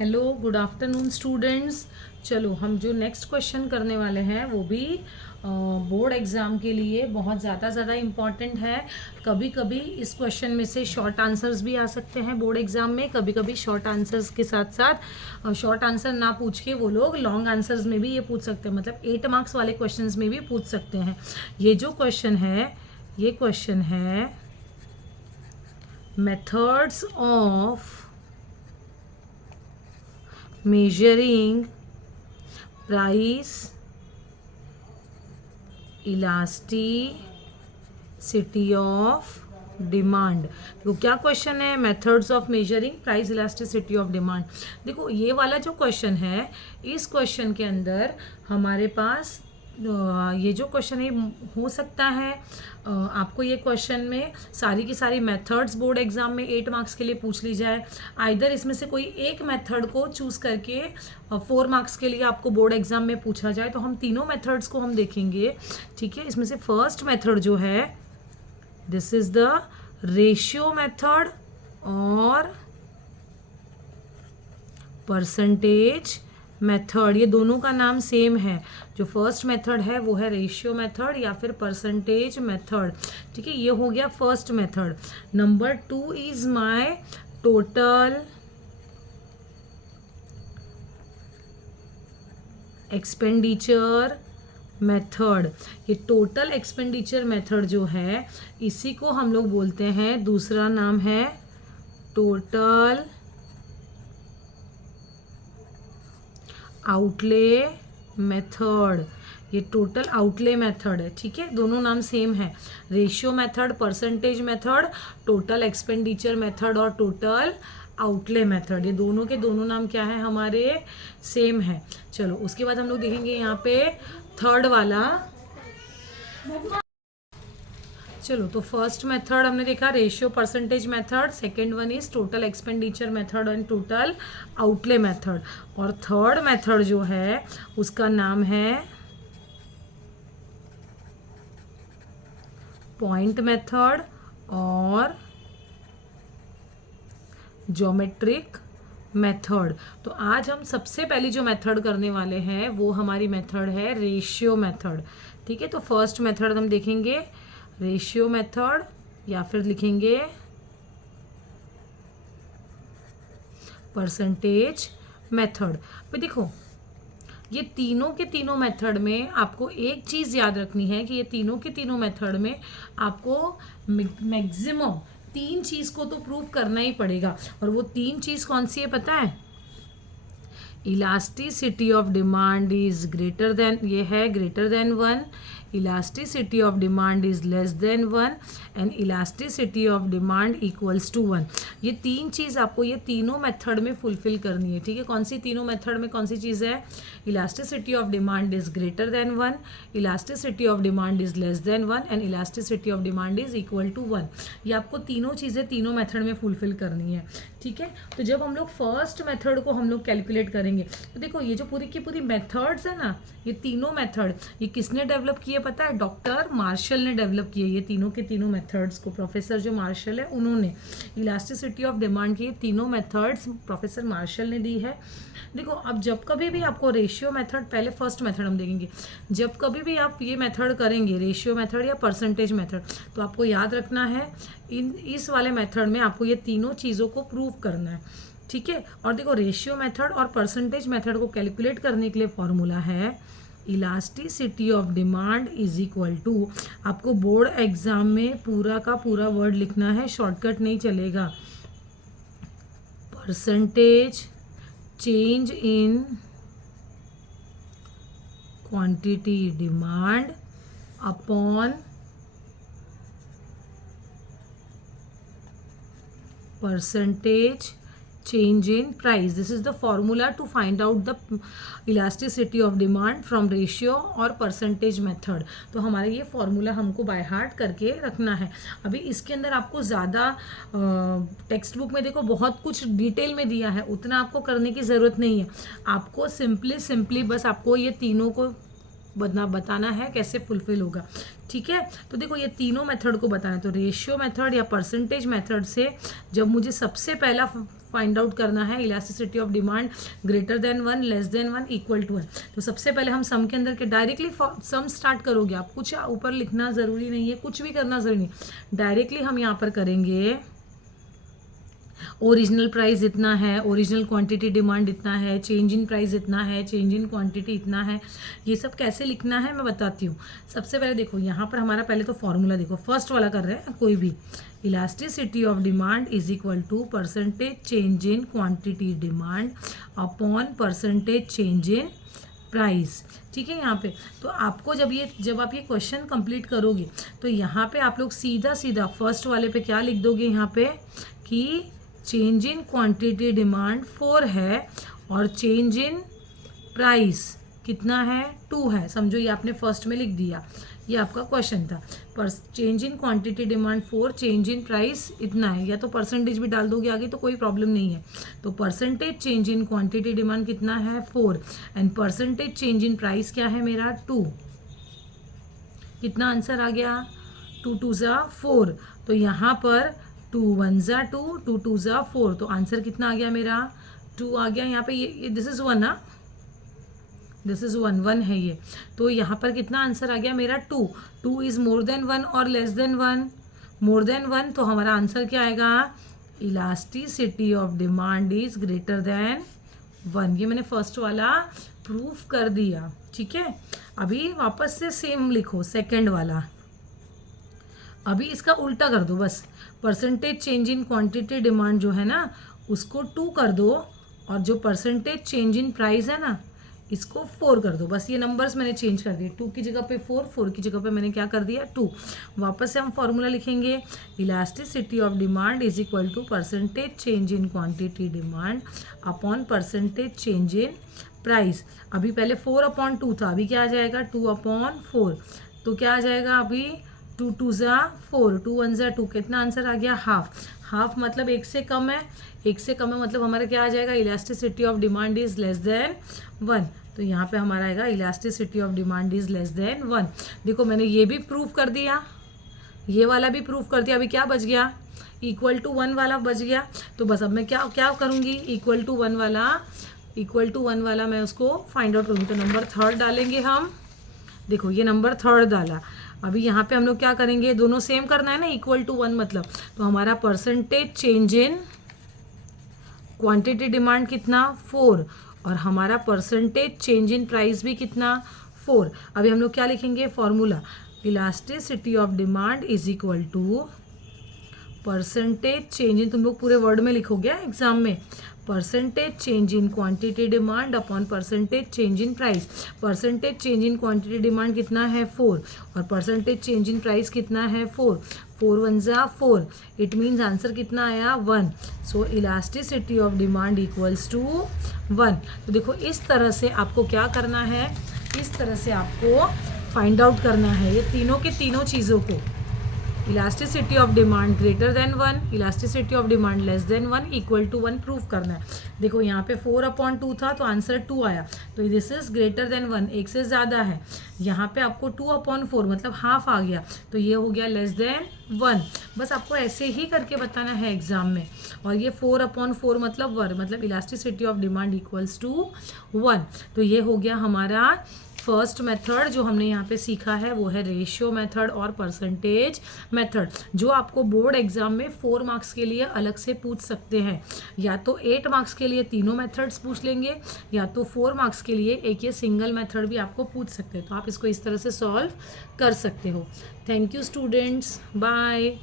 Hello, good afternoon students. चलो हम जो नेक्स्ट क्वेश्चन करने वाले हैं वो भी बोर्ड एग्ज़ाम के लिए बहुत ज़्यादा इम्पॉर्टेंट है। कभी कभी इस क्वेश्चन में से शॉर्ट आंसर्स भी आ सकते हैं बोर्ड एग्ज़ाम में, कभी कभी शॉर्ट आंसर्स के साथ साथ शॉर्ट आंसर ना पूछ के वो लोग लॉन्ग आंसर्स में भी ये पूछ सकते हैं, मतलब 8 मार्क्स वाले क्वेश्चंस में भी पूछ सकते हैं। ये जो क्वेश्चन है ये क्वेश्चन है methods of measuring price elasticity of demand. तो क्या क्वेश्चन है? Methods of measuring price elasticity of demand. देखो ये वाला जो क्वेश्चन है, इस क्वेश्चन के अंदर हमारे पास ये जो क्वेश्चन है हो सकता है आपको ये क्वेश्चन में सारी की सारी मेथड्स बोर्ड एग्जाम में 8 मार्क्स के लिए पूछ ली जाए। आइदर इसमें से कोई एक मेथड को चूज करके 4 मार्क्स के लिए आपको बोर्ड एग्जाम में पूछा जाए। तो हम तीनों मेथड्स को हम देखेंगे, ठीक है। इसमें से फर्स्ट मेथड जो है, this is the ratio method और परसेंटेज मेथड। ये दोनों का नाम सेम है। जो फर्स्ट मेथड है वो है रेशियो मेथड या फिर परसेंटेज मेथड, ठीक है। ये हो गया first method. Number 2 is my total expenditure method. ये टोटल एक्सपेंडिचर मेथड जो है इसी को हम लोग बोलते हैं, दूसरा नाम है टोटल आउटले मेथड। ये टोटल आउटले मेथड है, ठीक है। दोनों नाम सेम है, ratio method, percentage method, total expenditure method और टोटल आउटले मेथड। ये दोनों के दोनों नाम क्या है? हमारे सेम है। चलो उसके बाद हम लोग देखेंगे यहाँ पे थर्ड वाला। चलो तो फर्स्ट मेथड हमने देखा ratio percentage method, second one is total expenditure method and total outlay method, और थर्ड मेथड जो है उसका नाम है पॉइंट मेथड और ज्योमेट्रिक मेथड। तो आज हम सबसे पहली जो मेथड करने वाले हैं वो हमारी मेथड है रेशियो मेथड, ठीक है। तो फर्स्ट मेथड हम देखेंगे रेशियो मेथड या फिर लिखेंगे परसेंटेज मेथड। पे देखो ये तीनों के तीनों मेथड में आपको एक चीज़ याद रखनी है कि ये तीनों के तीनों मेथड में आपको मैक्सिमम 3 चीज़ को तो प्रूव करना ही पड़ेगा। और वो 3 चीज़ कौन सी है पता है? Elasticity of demand is greater than, ये है greater than 1, elasticity of demand is less than 1 and elasticity of demand equals to 1। ये 3 चीज़ आपको ये तीनों मेथड में फुलफिल करनी है, ठीक है। कौन सी तीनों मेथड में कौन सी चीज़ है? Elasticity of demand is greater than 1, elasticity of demand is less than 1 and elasticity of demand is equal to 1। ये आपको तीनों चीज़ें तीनों मेथड में फुलफिल करनी है, ठीक है। तो जब हम लोग फर्स्ट मेथड को हम लोग कैलकुलेट करेंगे तो देखो ये जो पूरी की पूरी मेथड्स है ना, ये तीनों मेथड ये किसने डेवलप किए पता है? डॉक्टर मार्शल ने डेवलप किए ये तीनों के तीनों मेथड्स को। प्रोफेसर जो मार्शल है उन्होंने इलास्टिसिटी ऑफ डिमांड की तीनों मेथड्स प्रोफेसर मार्शल ने दी है। देखो अब जब कभी भी आपको रेशियो मेथड, पहले फर्स्ट मेथड हम देखेंगे, जब कभी भी आप ये मेथड करेंगे रेशियो मेथड या परसेंटेज मेथड, तो आपको याद रखना है इस वाले मेथड में आपको ये तीनों चीज़ों को प्रूव करना है, ठीक है। और देखो रेशियो मेथड और परसेंटेज मेथड को कैलकुलेट करने के लिए फॉर्मूला है elasticity of demand is equal to, आपको बोर्ड एग्जाम में पूरा का पूरा वर्ड लिखना है, शॉर्टकट नहीं चलेगा, percentage change in quantity demand upon percentage change in price. This is the formula to find out the elasticity of demand from ratio और percentage method. तो हमारा ये फॉर्मूला हमको बाय हार्ट करके रखना है। अभी इसके अंदर आपको ज़्यादा टेक्स्ट बुक में देखो बहुत कुछ डिटेल में दिया है, उतना आपको करने की ज़रूरत नहीं है। आपको सिंपली बस आपको ये तीनों को बताना है कैसे फुलफिल होगा, ठीक है। तो देखो ये तीनों मेथड को बताना है, तो रेशियो मेथड या परसेंटेज मेथड से जब मुझे सबसे पहला फाइंड आउट करना है elasticity of demand greater than 1, less than 1, equal to 1। तो सबसे पहले हम सम के अंदर के डायरेक्टली सम स्टार्ट करोगे आप, कुछ ऊपर लिखना ज़रूरी नहीं है, कुछ भी करना ज़रूरी नहीं, डायरेक्टली हम यहाँ पर करेंगे ओरिजिनल प्राइस इतना है, ओरिजिनल क्वांटिटी डिमांड इतना है, चेंज इन प्राइस इतना है, चेंज इन क्वांटिटी इतना है। ये सब कैसे लिखना है मैं बताती हूँ। सबसे पहले देखो यहाँ पर हमारा पहले तो फॉर्मूला देखो, फर्स्ट वाला कर रहे हैं कोई भी, elasticity of demand is equal to percentage change in quantity demand upon percentage change in price. ठीक है, यहाँ पे तो आपको जब आप ये क्वेश्चन कंप्लीट करोगे तो यहाँ पे आप लोग सीधा सीधा फर्स्ट वाले पे क्या लिख दोगे, यहाँ पे कि चेंज इन क्वांटिटी डिमांड 4 है और चेंज इन प्राइस कितना है, 2 है। समझो ये आपने फर्स्ट में लिख दिया, ये आपका क्वेश्चन था। पर change in quantity demand 4, change in price इतना है, या तो परसेंटेज भी डाल दोगे आगे तो कोई प्रॉब्लम नहीं है। तो percentage change in quantity demand कितना है, 4, and percentage change in price क्या है मेरा, 2। कितना आंसर आ गया, 2 2 ज़ा 4। तो यहाँ पर 2 1 ज़ा 2, 2 2 ज़ा 4, तो आंसर कितना आ गया मेरा, 2 आ गया। यहाँ पे ये दिस इज़ 1 ना, दिस इज़ 1 1 है ये, तो यहाँ पर कितना आंसर आ गया मेरा, 2। 2 इज़ मोर देन 1 और लेस देन 1, मोर देन 1, तो हमारा आंसर क्या आएगा, elasticity of demand is greater than 1। ये मैंने फर्स्ट वाला प्रूफ कर दिया। ठीक है, अभी वापस से सेम लिखो सेकेंड वाला, अभी इसका उल्टा कर दो बस, percentage change in quantity demand जो है ना उसको 2 कर दो, और जो परसेंटेज चेंज इन प्राइस है ना इसको 4 कर दो। बस ये नंबर्स मैंने चेंज कर दिए, 2 की जगह पे 4, 4 की जगह पे मैंने क्या कर दिया, 2। वापस से हम फॉर्मूला लिखेंगे, elasticity of demand is equal to percentage change in quantity demand upon percentage change in price. अभी पहले 4/2 था, अभी क्या आ जाएगा, 2/4। तो क्या आ जाएगा अभी, 2 2 ज़ा 4, 2 1 ज़ा 2, कितना आंसर आ गया, हाफ। हाफ मतलब 1 से कम है, 1 से कम है मतलब हमारा क्या आ जाएगा, elasticity of demand is less than 1। तो यहाँ पे हमारा आएगा elasticity of demand is less than 1। देखो मैंने ये भी प्रूफ कर दिया, ये वाला भी प्रूफ कर दिया, अभी क्या बच गया, इक्वल टू 1 वाला बच गया। तो बस अब मैं क्या करूँगी, इक्वल टू 1 वाला मैं उसको फाइंड आउट करूँगी। तो नंबर 3 डालेंगे हम, देखो ये नंबर 3 डाला। अभी यहाँ पे हम लोग क्या करेंगे, दोनों सेम करना है ना, इक्वल टू 1 मतलब, तो हमारा percentage change in quantity demand कितना, 4, और हमारा परसेंटेज चेंज इन प्राइस भी कितना, 4। अभी हम लोग क्या लिखेंगे, formula, elasticity of demand is equal to percentage change in, तुम लोग पूरे वर्ड में लिखोगे एग्जाम में, percentage change in quantity demand upon percentage change in price. Percentage change in quantity demand कितना है, 4, और परसेंटेज चेंज इन प्राइस कितना है, 4। 4 1 ज़ा 4, इट मीन्स आंसर कितना आया, 1। So elasticity of demand equals to 1। तो देखो इस तरह से आपको क्या करना है, इस तरह से आपको फाइंड आउट करना है ये तीनों के तीनों चीज़ों को, elasticity of demand greater than 1, elasticity of demand less than 1, equal to 1 proof करना है। देखो यहाँ पे 4/2 था तो आंसर 2 आया, तो दिस इज ग्रेटर देन 1, 1 से ज़्यादा है। यहाँ पे आपको 2/4 मतलब हाफ आ गया, तो ये हो गया लेस देन 1। बस आपको ऐसे ही करके बताना है एग्जाम में। और ये 4/4 मतलब 1, मतलब elasticity of demand equals to 1। तो ये हो गया हमारा फर्स्ट मेथड जो हमने यहाँ पे सीखा है, वो है रेशियो मेथड और परसेंटेज मेथड, जो आपको बोर्ड एग्जाम में 4 मार्क्स के लिए अलग से पूछ सकते हैं। या तो 8 मार्क्स के लिए तीनों मेथड्स पूछ लेंगे, या तो 4 मार्क्स के लिए एक ये सिंगल मेथड भी आपको पूछ सकते हैं। तो आप इसको इस तरह से सॉल्व कर सकते हो। Thank you students, bye.